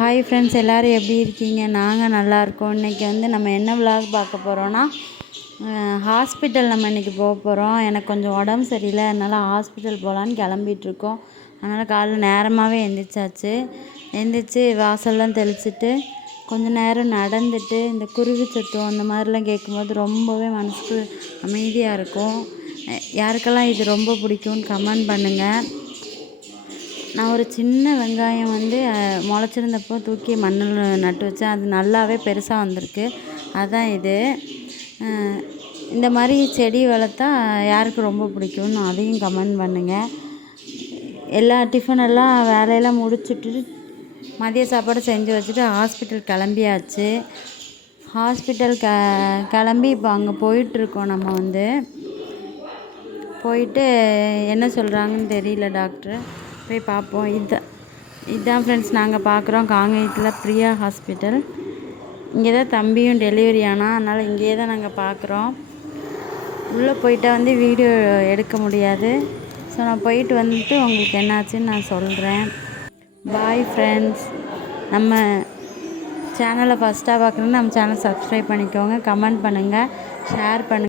Hi friends எல்லோரும் எப்படி இருக்கீங்க? நாங்கள் நல்லாயிருக்கோம் இன்றைக்கி வந்து நம்ம என்ன விலாக் பார்க்க போகிறோன்னா ஹாஸ்பிட்டல் நம்ம இன்றைக்கி போக போகிறோம் எனக்கு கொஞ்சம் உடம்பு சரியில்லை. அதனால் ஹாஸ்பிட்டல் போகலான்னு கிளம்பிகிட்ருக்கோம் அதனால் காலைல நேரமாகவே எந்திரிச்சாச்சு. எந்திரிச்சு வாசல்லாம் தெளிச்சிட்டு கொஞ்ச நேரம் நடந்துட்டு இந்த குருவி சத்தம் அந்த மாதிரிலாம் கேட்கும்போது ரொம்பவே மனசுக்கு அமைதியாக இருக்கும். யாருக்கெல்லாம் இது ரொம்ப பிடிக்கும்னு கமெண்ட் பண்ணுங்கள் நான் ஒரு சின்ன வெங்காயம் வந்து முளச்சிருந்தப்போ தூக்கி மண்ணில் நட்டு வச்சேன். அது நல்லாவே பெருசாக வந்திருக்கு. அதுதான் இது. இந்த மாதிரி செடி வளர்த்தா யாருக்கு ரொம்ப பிடிக்கும்னு அதையும் கமெண்ட் பண்ணுங்கள் எல்லா டிஃபனெல்லாம் வேலையெல்லாம் முடிச்சுட்டு மதிய சாப்பாடு செஞ்சு வச்சுட்டு ஹாஸ்பிட்டல் கிளம்பியாச்சு. ஹாஸ்பிட்டல் க கிளம்பி இப்போ அங்கே போயிட்டுருக்கோம் நம்ம வந்து. போயிட்டு என்ன சொல்கிறாங்கன்னு தெரியல டாக்டர். போய் பார்ப்போம். இதுதான் இதுதான் ஃப்ரெண்ட்ஸ் நாங்கள் பார்க்குறோம் காங்கேயத்தில் பிரியா ஹாஸ்பிட்டல் இங்கே தான் தம்பியும் டெலிவரி ஆனால் அதனால் இங்கேயே தான் நாங்கள் பார்க்குறோம். உள்ளே போயிட்டால் வந்து வீடியோ எடுக்க முடியாது. ஸோ நான் போயிட்டு வந்துட்டு உங்களுக்கு என்னாச்சுன்னு நான் சொல்கிறேன் பாய் ஃப்ரெண்ட்ஸ் நம்ம சேனலை ஃபஸ்ட்டாக பார்க்குறோன்னு நம்ம சேனல் சப்ஸ்கிரைப் பண்ணிக்கோங்க. கமெண்ட் பண்ணுங்கள் ஷேர் பண்ணுங்கள்